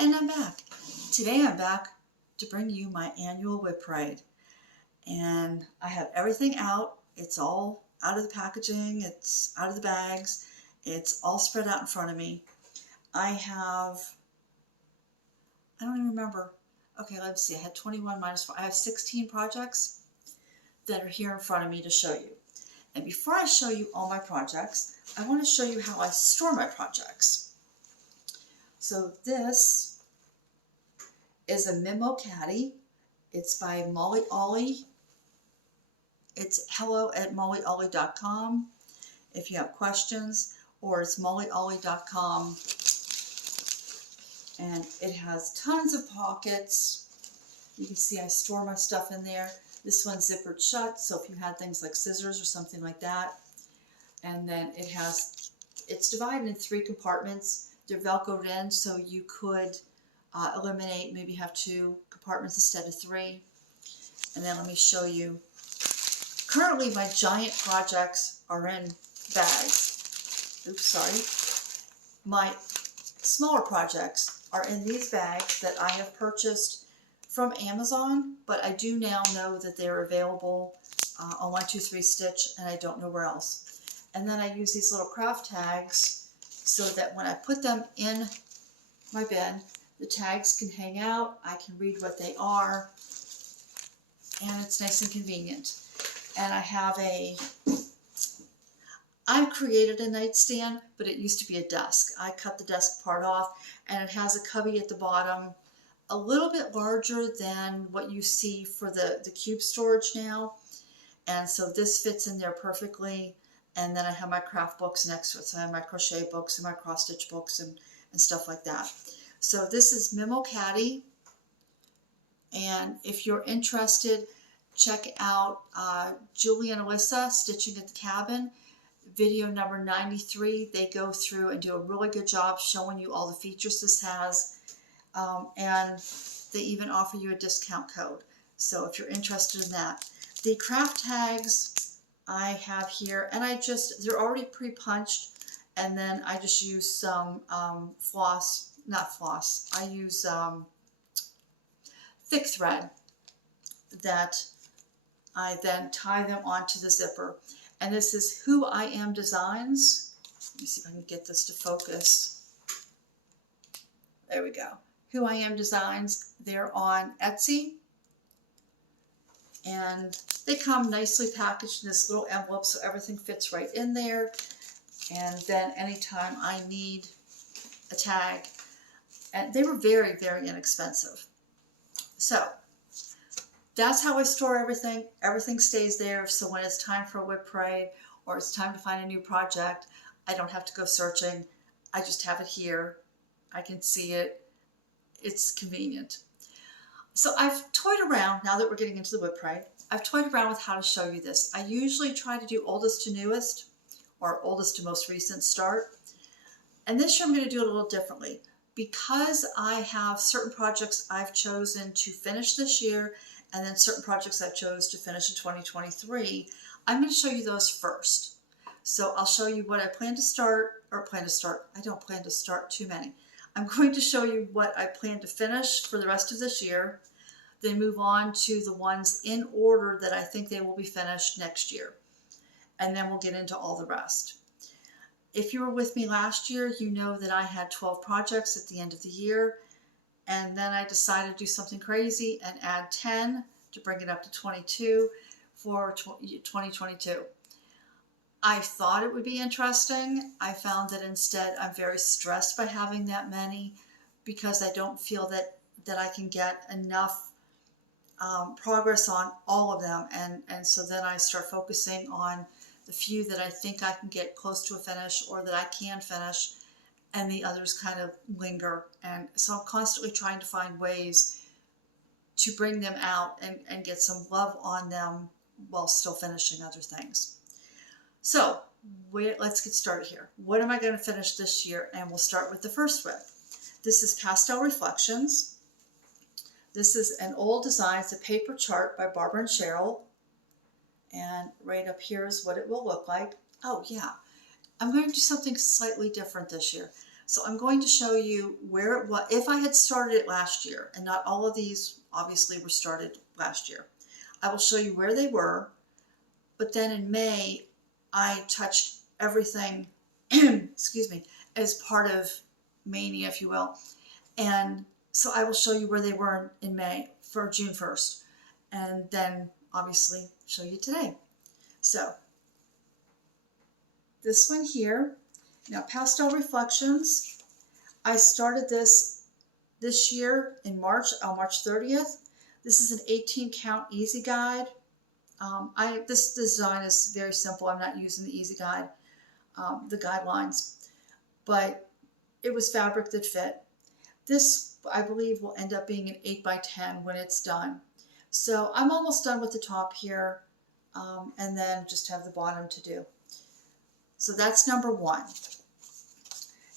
And I'm back. Today I'm back to bring you my annual WIP parade. And I have everything out. It's all out of the packaging. It's out of the bags. It's all spread out in front of me. I don't even remember. Okay, let's see. I had 21 minus 4. I have 16 projects that are here in front of me to show you. And before I show you all my projects, I want to show you how I store my projects. So this is a memo caddy. It's by Molly Ollie. It's hello@mollyollie.com if you have questions, or it's mollyollie.com. And it has tons of pockets. You can see I store my stuff in there. This one's zippered shut, so if you had things like scissors or something like that. And then it's divided in 3 compartments. They're Velcroed in, so you could eliminate, maybe have 2 compartments instead of 3. And then let me show you. Currently, my giant projects are in bags. Oops, sorry. My smaller projects are in these bags that I have purchased from Amazon, but I do now know that they're available on 123Stitch, and I don't know where else. And then I use these little Kraft tags so that when I put them in my bin, the tags can hang out, I can read what they are, and it's nice and convenient. And I've created a nightstand, but it used to be a desk. I cut the desk part off, and it has a cubby at the bottom, a little bit larger than what you see for the cube storage now. And so this fits in there perfectly. And then I have my craft books next to it. So I have my crochet books and my cross stitch books and stuff like that. So this is Memo Caddy. And if you're interested, check out Julie and Alyssa Stitching at the Cabin. Video number 93. They go through and do a really good job showing you all the features this has. And they even offer you a discount code. So if you're interested in that. The craft tags I have here, and they're already pre-punched, and then I just use some I use thick thread that I then tie them onto the zipper. And this is Who I Am Designs. Let me see if I can get this to focus. There we go. Who I Am Designs. They're on Etsy. And they come nicely packaged in this little envelope, so everything fits right in there. And then anytime I need a tag, and they were very, very inexpensive. So that's how I store everything. Everything stays there, so when it's time for a WIP parade or it's time to find a new project, I don't have to go searching. I just have it here. I can see it. It's convenient. So I've toyed around, now that we're getting into the WIP parade, I've toyed around with how to show you this. I usually try to do oldest to newest, or oldest to most recent start. And this year I'm going to do it a little differently. Because I have certain projects I've chosen to finish this year, and then certain projects I've chosen to finish in 2023, I'm going to show you those first. So I'll show you what I plan to start, I don't plan to start too many. I'm going to show you what I plan to finish for the rest of this year, then move on to the ones in order that I think they will be finished next year. And then we'll get into all the rest. If you were with me last year, you know that I had 12 projects at the end of the year, and then I decided to do something crazy and add 10 to bring it up to 22 for 2022. I thought it would be interesting. I found that instead I'm very stressed by having that many because I don't feel that I can get enough progress on all of them. And so then I start focusing on the few that I think I can get close to a finish or that I can finish, and the others kind of linger. And so I'm constantly trying to find ways to bring them out and get some love on them while still finishing other things. So let's get started here. What am I going to finish this year? And we'll start with the first WIP. This is Pastel Reflections. This is an old design. It's a paper chart by Barbara and Cheryl. And right up here is what it will look like. Oh yeah, I'm going to do something slightly different this year. So I'm going to show you where it was, if I had started it last year, and not all of these obviously were started last year. I will show you where they were, but then in May, I touched everything, excuse me, as part of Mania, if you will. And so I will show you where they were in May for June 1st, and then obviously show you today. So this one here, now Pastel Reflections, I started this year in March, on March 30th. This is an 18 count easy guide. This design is very simple. I'm not using the easy guide, the guidelines, but it was fabric that fit. This, I believe, will end up being an 8 by 10 when it's done. So I'm almost done with the top here, and then just have the bottom to do. So that's number one.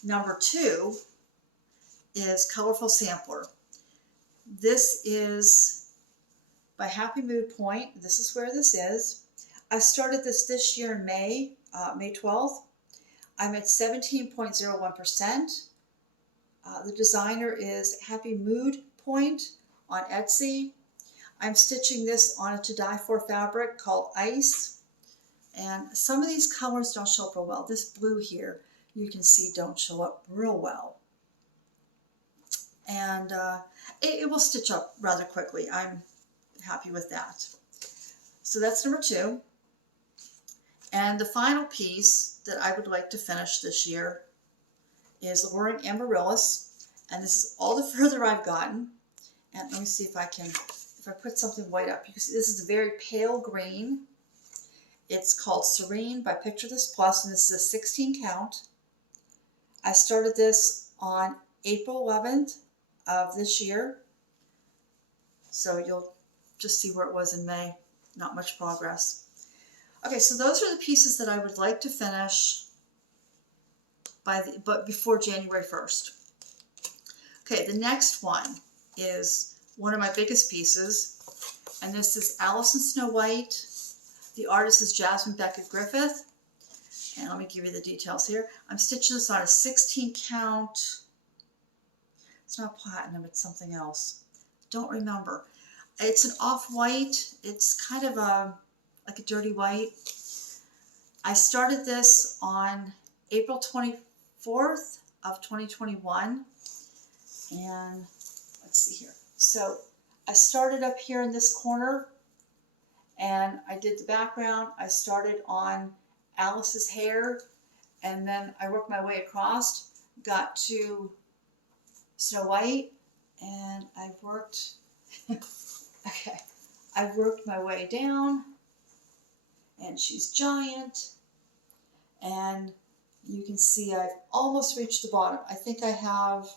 Number two is Colorful Sampler. This is by Happy Mood Point. This is where this is. I started this year in May, May 12th. I'm at 17.01%. The designer is Happy Mood Point on Etsy. I'm stitching this on a To Die For fabric called Ice. And some of these colors don't show up real well. This blue here, you can see don't show up real well. And it will stitch up rather quickly. I'm happy with that. So that's number two. And the final piece that I would like to finish this year is Alluring Amaryllis. And this is all the further I've gotten. And let me see if I can, if I put something white up. You can see this is a very pale green. It's called Serene by Picture This Plus, and this is a 16 count. I started this on April 11th of this year. So you'll just see where it was in May. Not much progress. Okay, so those are the pieces that I would like to finish but before January 1st. Okay, the next one is one of my biggest pieces, and this is Alice in Snow White. The artist is Jasmine, Beckett, Griffith. And let me give you the details here. I'm stitching this on a 16 count. It's not platinum, it's something else. Don't remember. It's an off-white. It's kind of like a dirty white. I started this on April 24th of 2021. And let's see here. So I started up here in this corner, and I did the background. I started on Alice's hair, and then I worked my way across, got to Snow White, and I worked, okay, I worked my way down, and she's giant, and you can see I've almost reached the bottom. I think I have,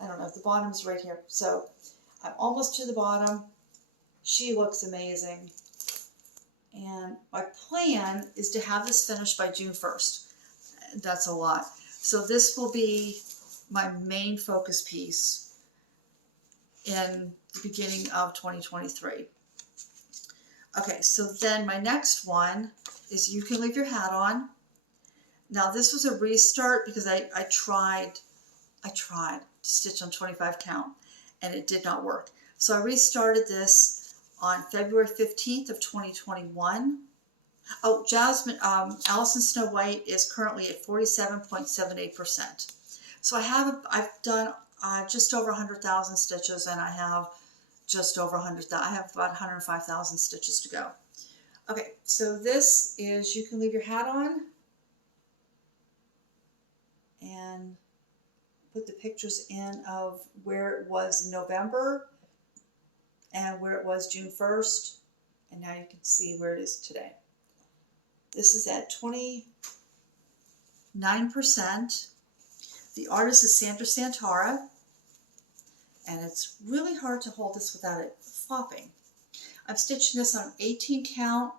I don't know if the bottom's right here. So I'm almost to the bottom. She looks amazing. And my plan is to have this finished by June 1st. That's a lot. So this will be my main focus piece in the beginning of 2023. Okay, so then my next one is You Can Leave Your Hat On. Now this was a restart because I tried to stitch on 25 count and it did not work. So I restarted this on February 15th of 2021. Oh, Jasmine, Alice in Snow White is currently at 47.78%. So I've done just over 100,000 stitches, and I have just over 100,000. I have about 105,000 stitches to go. Okay, so this is You Can Leave Your Hat On. And put the pictures in of where it was in November and where it was June 1st. And now you can see where it is today. This is at 29%. The artist is Santara. And it's really hard to hold this without it flopping. I'm stitching this on 18 count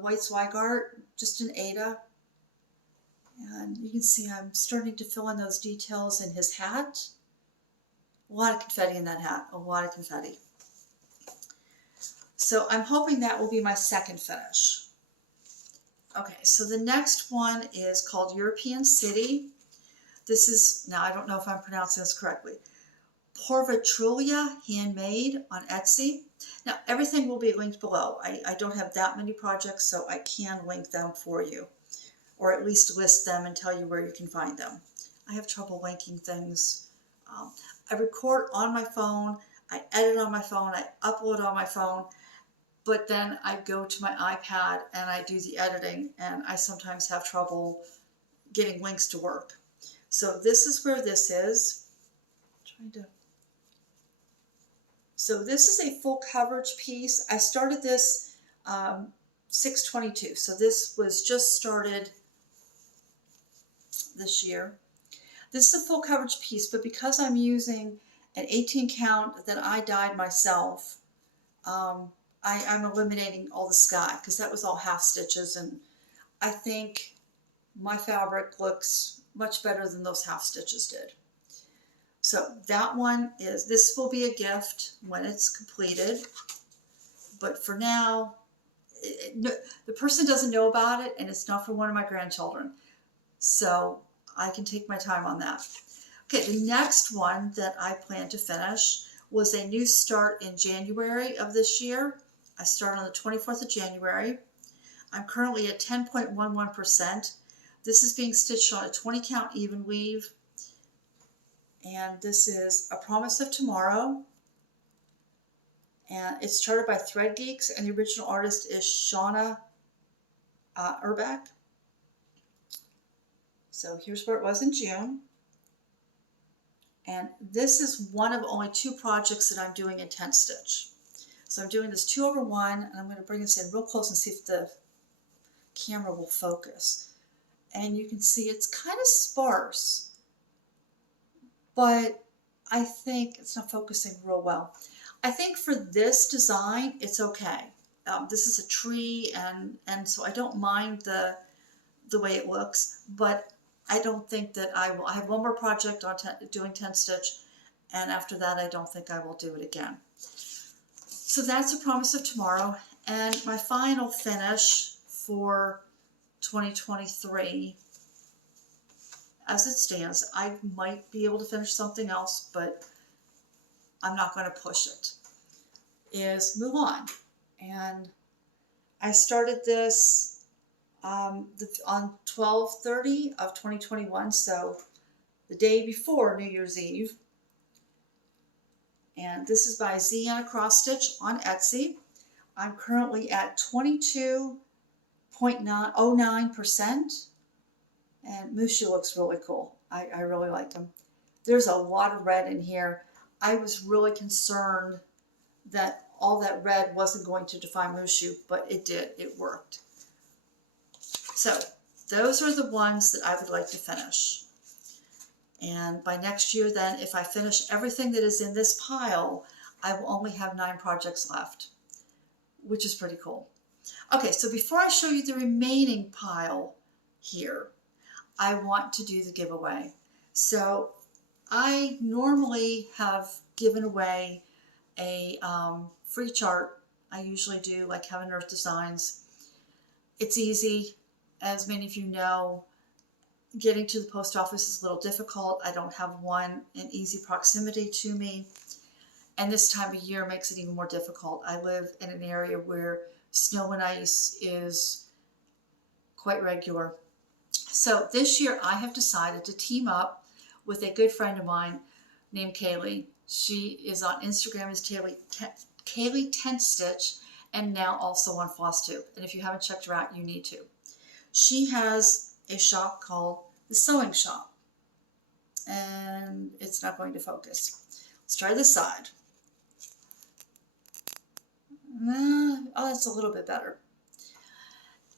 white Zweigart, just an Ada. And you can see I'm starting to fill in those details in his hat. A lot of confetti in that hat, a lot of confetti. So I'm hoping that will be my second finish. Okay, so the next one is called European City. This is, now I don't know if I'm pronouncing this correctly, Portrulya Handmade on Etsy. Now everything will be linked below. I don't have that many projects, so I can link them for you, or at least list them and tell you where you can find them. I have trouble linking things. I record on my phone, I edit on my phone, I upload on my phone, but then I go to my iPad and I do the editing, and I sometimes have trouble getting links to work. So this is where this is. So this is a full coverage piece. I started this 6/22, so this was just started this year. This is a full coverage piece, but because I'm using an 18 count that I dyed myself, I'm eliminating all the sky because that was all half stitches, and I think my fabric looks much better than those half stitches did. So that one is, this will be a gift when it's completed, but for now, the person doesn't know about it, and it's not for one of my grandchildren, so I can take my time on that. Okay, the next one that I plan to finish was a new start in January of this year. I started on the 24th of January. I'm currently at 10.11%. This is being stitched on a 20 count even weave. And this is A Promise of Tomorrow. And it's charted by Thread Geeks, and the original artist is Shawna Erbeck. So here's where it was in June. And this is one of only 2 projects that I'm doing in tent stitch. So I'm doing this 2/1, and I'm going to bring this in real close and see if the camera will focus. And you can see it's kind of sparse, but I think it's not focusing real well. I think for this design, it's okay. This is a tree, and so I don't mind the way it looks, but I don't think that I will. I have one more project on doing tent stitch, and after that, I don't think I will do it again. So that's A Promise of Tomorrow, and my final finish for 2023, as it stands, I might be able to finish something else, but I'm not going to push it, is Mulan. And I started this on 12/30 of 2021, so the day before New Year's Eve. And this is by ZannaCrossStitch on Etsy. I'm currently at 22.09%. And Mushu looks really cool. I really like them. There's a lot of red in here. I was really concerned that all that red wasn't going to define Mushu, but it did. It worked. So those are the ones that I would like to finish. And by next year then, if I finish everything that is in this pile, I will only have 9 projects left, which is pretty cool. Okay, so before I show you the remaining pile here, I want to do the giveaway. So I normally have given away a free chart. I usually do, like Heaven Earth Designs. It's easy. As many of you know, getting to the post office is a little difficult. I don't have one in easy proximity to me. And this time of year makes it even more difficult. I live in an area where snow and ice is quite regular. So this year I have decided to team up with a good friend of mine named Kaylee. She is on Instagram as Kaylee Tent Stitch, and now also on Flosstube. And if you haven't checked her out, you need to. She has a shop called The Sewing Shop, and it's not going to focus. Let's try this side. Oh, that's a little bit better.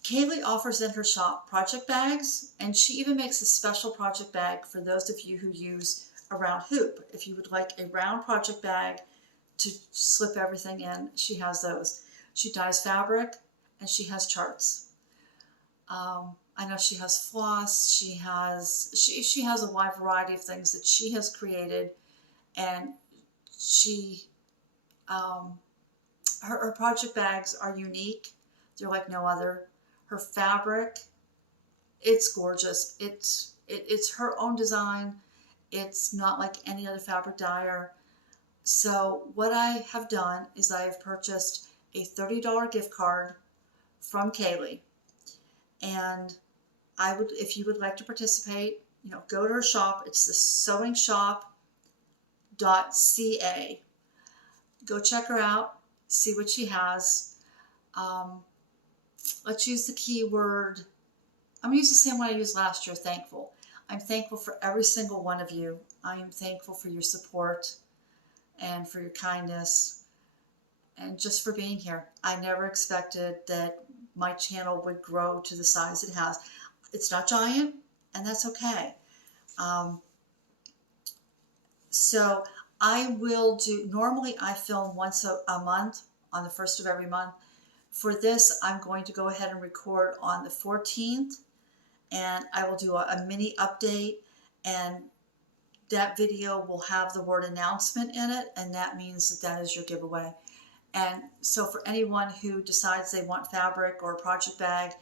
Kaylee offers in her shop project bags, and she even makes a special project bag for those of you who use a round hoop. If you would like a round project bag to slip everything in, she has those. She dyes fabric, and she has charts. I know she has floss. She has a wide variety of things that she has created, and she her project bags are unique. They're like no other. Her fabric, it's gorgeous. It's her own design. It's not like any other fabric dyer. So what I have done is I have purchased a $30 gift card from Kaylee. And I would, if you would like to participate, you know, go to her shop. It's the sewingshop.ca. Go check her out, see what she has. Let's use the keyword. I'm going to use the same one I used last year, thankful. I'm thankful for every single one of you. I am thankful for your support and for your kindness and just for being here. I never expected that my channel would grow to the size it has. It's not giant, and that's okay. So I will do, normally I film once a month on the 1st of every month. For this, I'm going to go ahead and record on the 14th, and I will do a mini update, and that video will have the word announcement in it, and that means that that is your giveaway. And so for anyone who decides they want fabric or a project bag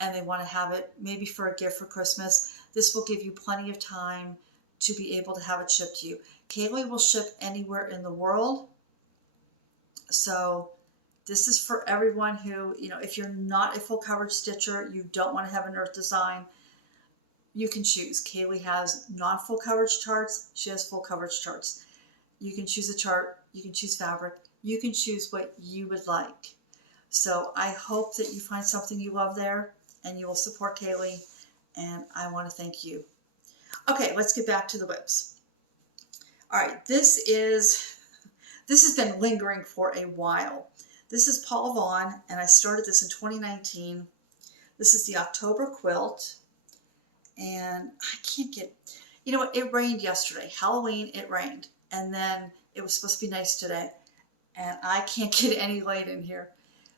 and they want to have it maybe for a gift for Christmas, this will give you plenty of time to be able to have it shipped to you. Kaylee will ship anywhere in the world. So this is for everyone who, you know, if you're not a full coverage stitcher, you don't want to have an earth design, you can choose. Kaylee has non-full coverage charts. She has full coverage charts. You can choose a chart. You can choose fabric. You can choose what you would like. So I hope that you find something you love there and you will support Kaylee. And I want to thank you. Okay, let's get back to the WIPs. All right, this has been lingering for a while. This is Paula Vaughan, and I started this in 2019. This is the October quilt. And I can't get, you know what, it rained yesterday. Halloween, it rained. And then it was supposed to be nice today. And I can't get any light in here.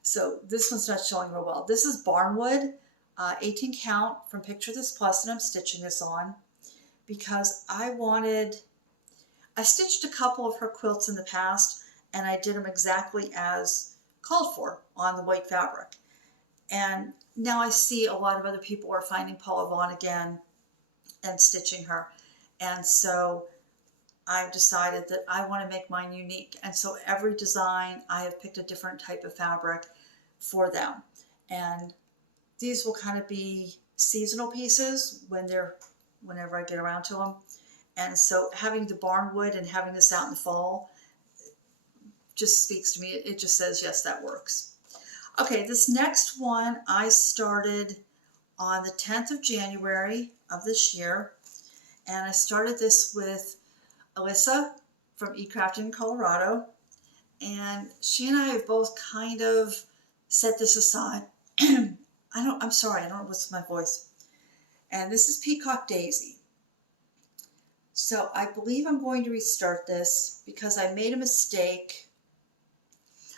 So this one's not showing real well. This is Barnwood, 18 count from Picture This Plus, and I'm stitching this on because I stitched a couple of her quilts in the past, and I did them exactly as called for on the white fabric. And now I see a lot of other people are finding Paula Vaughan again and stitching her. And so I've decided that I want to make mine unique. And so every design, I have picked a different type of fabric for them. And these will kind of be seasonal pieces whenever I get around to them. And so having the barnwood and having this out in the fall just speaks to me. It just says, yes, that works. Okay, this next one I started on the 10th of January of this year. And I started this with Alyssa from eCraft in Colorado. And she and I have both kind of set this aside. I'm sorry, I don't know what's my voice. And this is Peacock Daisy. So I believe I'm going to restart this because I made a mistake.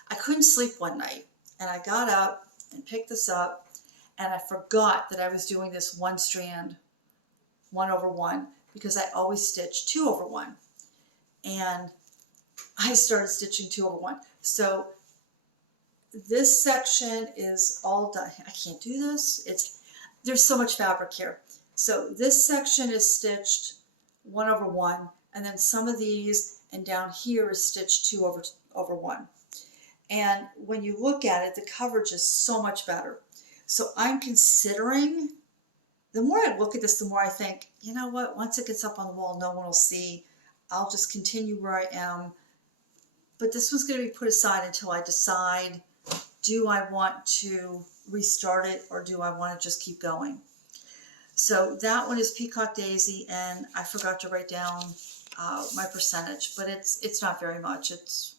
I couldn't sleep one night, and I got up and picked this up, and I forgot that I was doing this one strand, 1/1, because I always stitch 2/1. And I started stitching 2/1. So this section is all done. I can't do this. There's so much fabric here. So this section is stitched 1/1, and then some of these and down here is stitched 2/1. And when you look at it, the coverage is so much better. So I'm considering, the more I look at this, the more I think, you know what, once it gets up on the wall, no one will see. I'll just continue where I am. But this one's going to be put aside until I decide, do I want to restart it or do I want to just keep going? So that one is Peacock Daisy, and I forgot to write down my percentage, but it's not very much. It's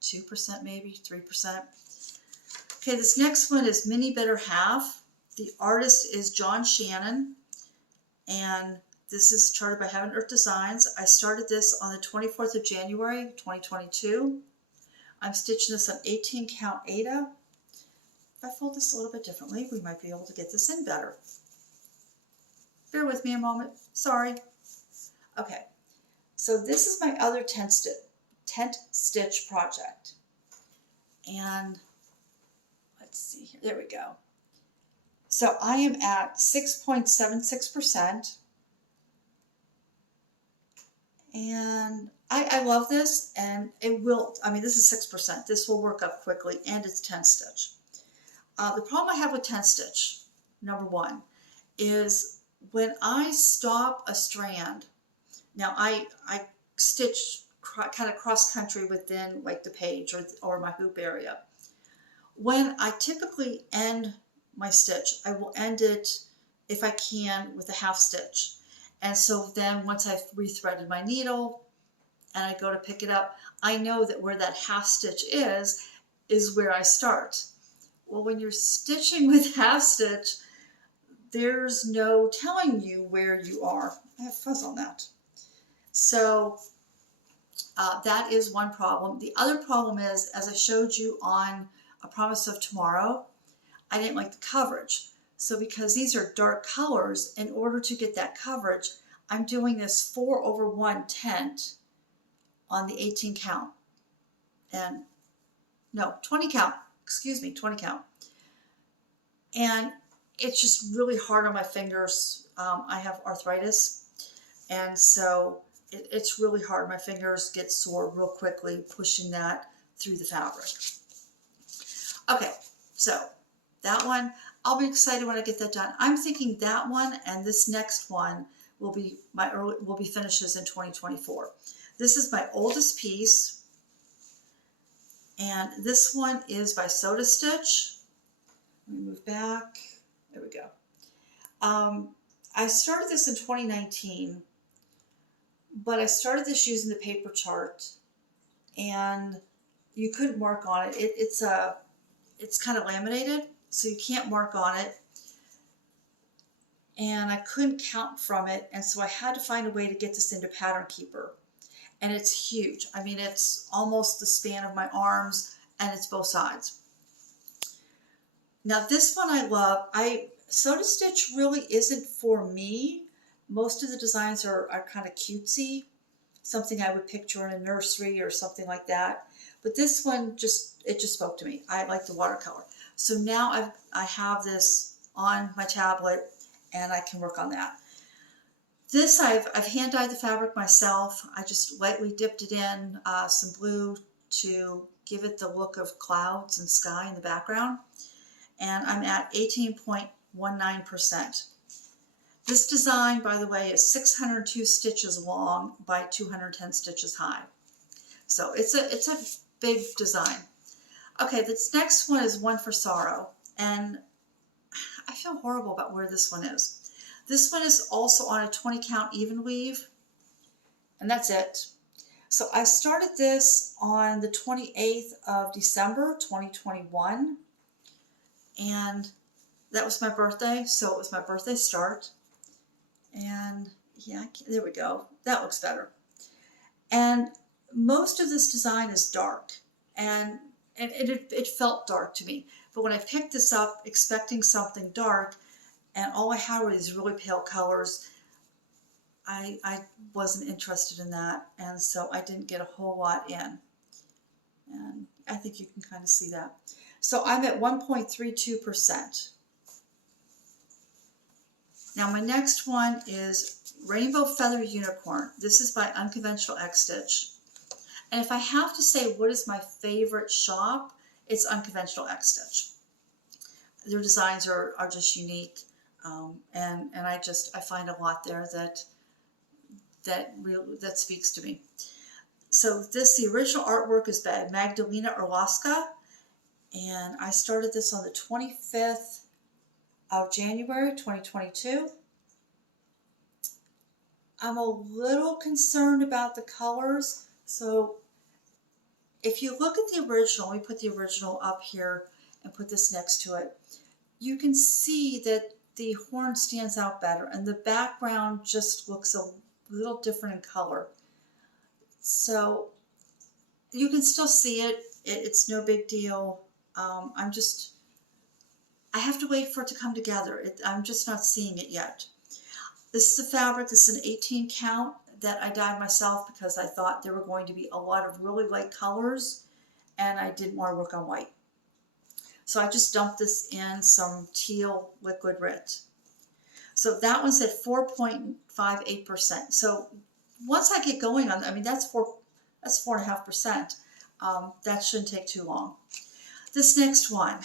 2% maybe, 3%. Okay, this next one is Mini Better Half. The artist is Shannon, and this is charted by Heaven Earth Designs. I started this on the 24th of January, 2022. I'm stitching this on 18 count Aida. If I fold this a little bit differently, we might be able to get this in better. Bear with me a moment. Sorry. Okay, so this is my other tent stitch project. And let's see here. There we go. So I am at 6.76%. And I love this, and it will, I mean, this is 6%. This will work up quickly, and it's 10 stitch. The problem I have with 10 stitch, number one, is when I stop a strand, now I stitch kind of cross country within like the page or my hoop area. When I typically end my stitch, I will end it, if I can, with a half stitch. And so then once I've rethreaded my needle and I go to pick it up, I know that where that half stitch is where I start. Well, when you're stitching with half stitch, there's no telling you where you are. I have fuzz on that. So that is one problem. The other problem is, as I showed you on A Promise of Tomorrow, I didn't like the coverage. So because these are dark colors, in order to get that coverage, I'm doing this 4/1 tent on the 18 count. And no, 20 count, excuse me, 20 count. And it's just really hard on my fingers. I have arthritis, and so it's really hard. My fingers get sore real quickly pushing that through the fabric. Okay, so that one, I'll be excited when I get that done. I'm thinking that one and this next one will be finishes in 2024. This is my oldest piece, and this one is by Soda Stitch. Let me move back. There we go. I started this in 2019, but I started this using the paper chart, and you couldn't mark on it. It's kind of laminated, so you can't mark on it. And I couldn't count from it, and so I had to find a way to get this into Pattern Keeper. And it's huge. I mean, it's almost the span of my arms, and it's both sides. Now this one I love. Soda Stitch really isn't for me. Most of the designs are kind of cutesy, something I would picture in a nursery or something like that. But this one just spoke to me. I like the watercolor. So now I have this on my tablet, and I can work on that. This I've hand dyed the fabric myself. I just lightly dipped it in some blue to give it the look of clouds and sky in the background. And I'm at 18.19%. This design, by the way, is 602 stitches long by 210 stitches high. So it's a big design. Okay, this next one is One for Sorrow, and I feel horrible about where this one is. This one is also on a 20 count even weave, and that's it. So I started this on the 28th of December, 2021, and that was my birthday, so it was my birthday start. And yeah, there we go. That looks better. And most of this design is dark, and it felt dark to me. But when I picked this up expecting something dark, and all I had were these really pale colors, I wasn't interested in that, and so I didn't get a whole lot in. And I think you can kind of see that. So I'm at 1.32%. Now my next one is Rainbow Feather Unicorn. This is by Unconventional X Stitch. And if I have to say what is my favorite shop, it's Unconventional X Stitch. Their designs are just unique, and I find a lot there that speaks to me. So the original artwork is by Magdalena Orloska, and I started this on the 25th of January 2022. I'm a little concerned about the colors. So if you look at the original, we put the original up here and put this next to it, you can see that the horn stands out better and the background just looks a little different in color. So you can still see it. It's no big deal. I have to wait for it to come together. I'm just not seeing it yet. This is a fabric. This is an 18 count that I dyed myself because I thought there were going to be a lot of really light colors and I didn't want to work on white. So I just dumped this in some teal liquid Rit. So that one's at 4.58%. So once I get going on, I mean, that's 4.5%. That shouldn't take too long. This next one,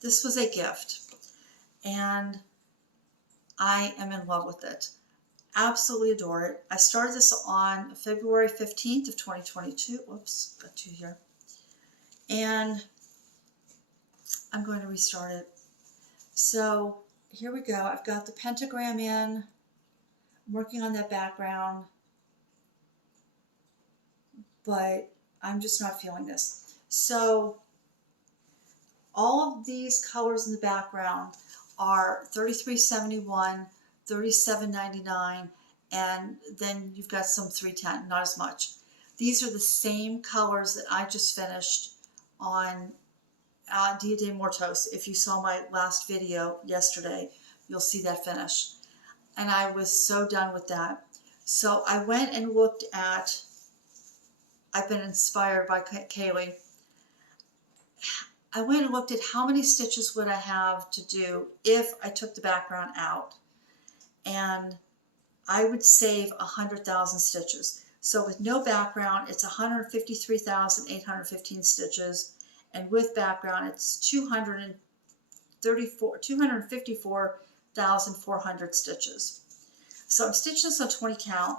this was a gift, and I am in love with it. Absolutely adore it. I started this on February 15th of 2022. Whoops, got two here. And I'm going to restart it. So here we go. I've got the pentagram in. I'm working on that background, but I'm just not feeling this. So all of these colors in the background are $33.71, $37.99, and then you've got some $3.10, not as much. These are the same colors that I just finished on Dia de Muertos. If you saw my last video yesterday, you'll see that finish. And I was so done with that. So I went and looked at, I've been inspired by Kaylee. I went and looked at how many stitches would I have to do if I took the background out. And I would save 100,000 stitches. So with no background, it's 153,815 stitches. And with background, it's 254,400 stitches. So I'm stitching this on 20 count.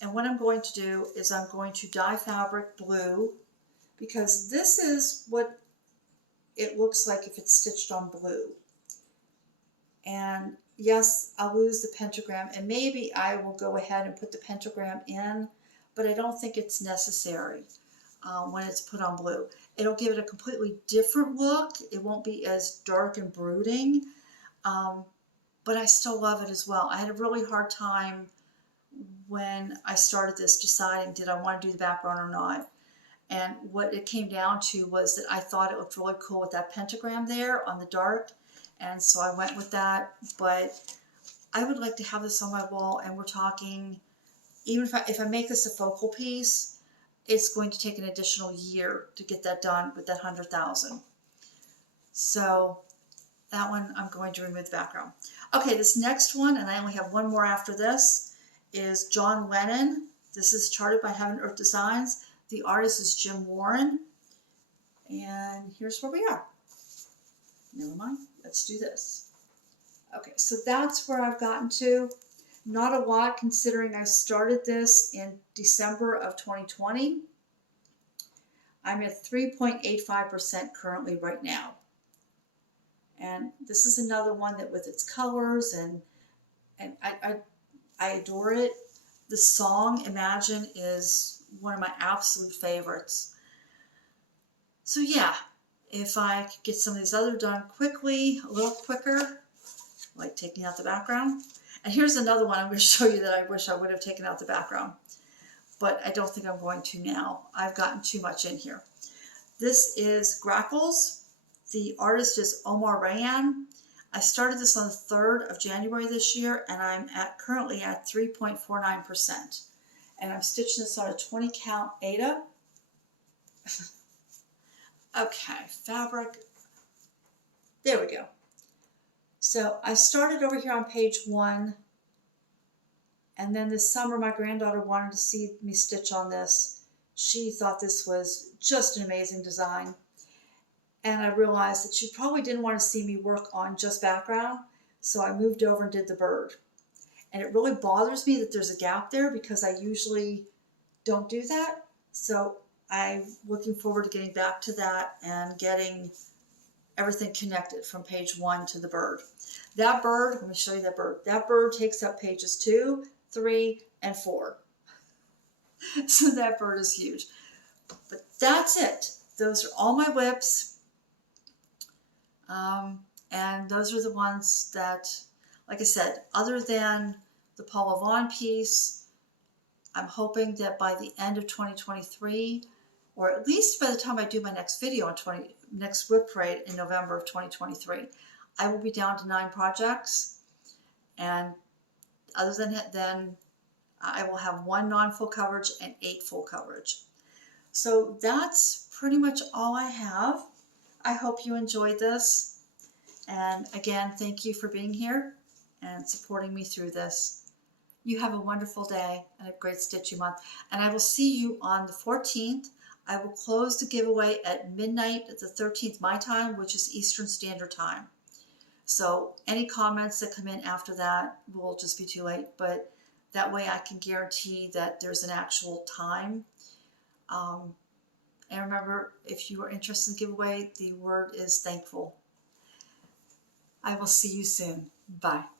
And what I'm going to do is I'm going to dye fabric blue, because this is what it looks like if it's stitched on blue. And yes, I'll lose the pentagram, and maybe I will go ahead and put the pentagram in, but I don't think it's necessary when it's put on blue. It'll give it a completely different look. It won't be as dark and brooding, but I still love it as well. I had a really hard time when I started this deciding, did I want to do the background or not? And what it came down to was that I thought it looked really cool with that pentagram there on the dark. And so I went with that. But I would like to have this on my wall. And we're talking, even if I make this a focal piece, it's going to take an additional year to get that done with that 100,000. So that one, I'm going to remove the background. Okay, this next one, and I only have one more after this, is John Lennon. This is charted by Heaven Earth Designs. The artist is Jim Warren, and here's where we are. Never mind, let's do this. Okay, so that's where I've gotten to. Not a lot, considering I started this in December of 2020. I'm at 3.85% currently right now. And this is another one that with its colors, and I adore it. The song, Imagine, is one of my absolute favorites. So yeah, if I could get some of these other done quickly, a little quicker, like taking out the background. And here's another one I'm going to show you that I wish I would have taken out the background, but I don't think I'm going to now. I've gotten too much in here. This is Grackles. The artist is Omar Rayan. I started this on the 3rd of January this year, and I'm currently at 3.49%. And I'm stitching this on a 20 count Aida. Okay, fabric. There we go. So I started over here on page 1, and then this summer my granddaughter wanted to see me stitch on this. She thought this was just an amazing design. And I realized that she probably didn't want to see me work on just background, so I moved over and did the bird. And it really bothers me that there's a gap there, because I usually don't do that. So I'm looking forward to getting back to that and getting everything connected from page 1 to the bird. That bird, let me show you that bird. That bird takes up pages 2, 3, and 4. So that bird is huge. But that's it. Those are all my WIPs. And those are the ones that, like I said, other than the Paula Vaughan piece, I'm hoping that by the end of 2023, or at least by the time I do my next video on next WIP parade in November of 2023, I will be down to 9 projects. And other than that, then I will have 1 non-full coverage and 8 full coverage. So that's pretty much all I have. I hope you enjoyed this. And again, thank you for being here and supporting me through this. You have a wonderful day and a great stitching month. And I will see you on the 14th. I will close the giveaway at midnight at the 13th my time, which is Eastern Standard Time. So any comments that come in after that will just be too late. But that way I can guarantee that there's an actual time. And remember, if you are interested in the giveaway, the word is thankful. I will see you soon. Bye.